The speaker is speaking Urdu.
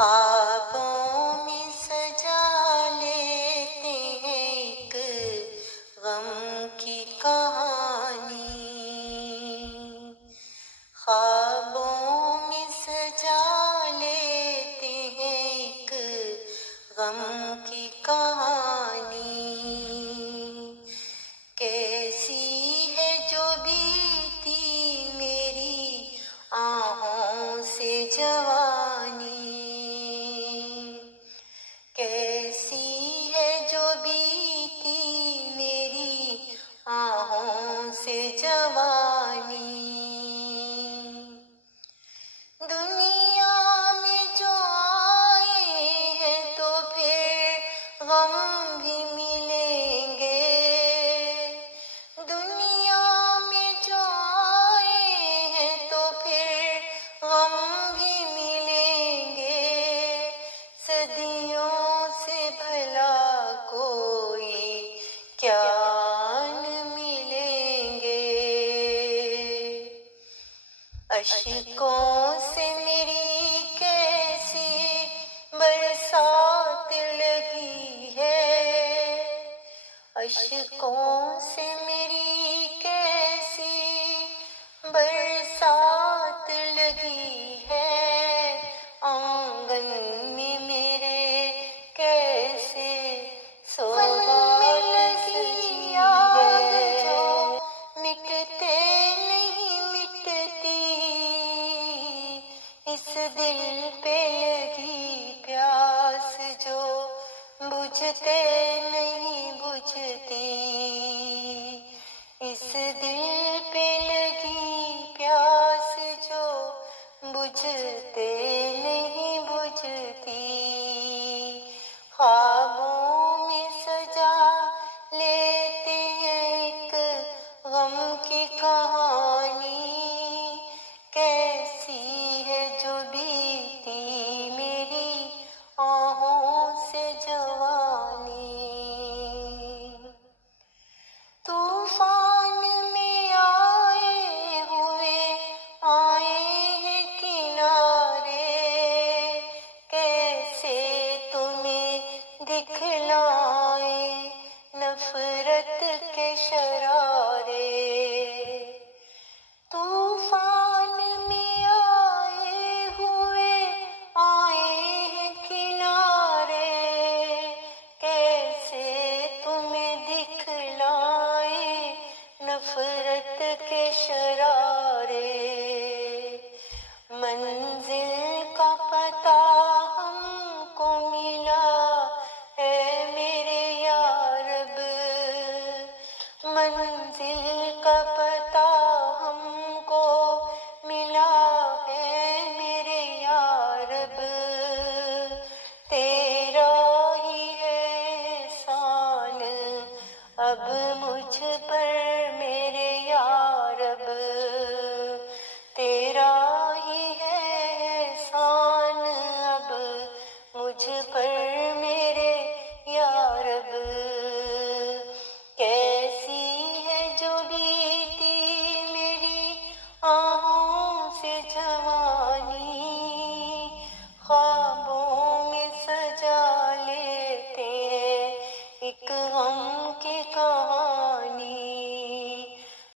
خوابوں میں سجا لیتے ہیں ایک غم کی کہانی، خوابوں میں سجا لیتے ہیں ایک غم کی کہانی، کیسی ہے جو بیتی میری آہوں سے جوانی، کیسی ہے جو بیتی میری آہوں سے جوانی، دنیا میں جو آئے ہیں تو پھر غم بھی ملیں گے، دنیا میں جو آئے ہیں تو پھر غم بھی ملیں گے، صدیوں سے بھلا کوئی کیا نہ ملیں گے، اشکوں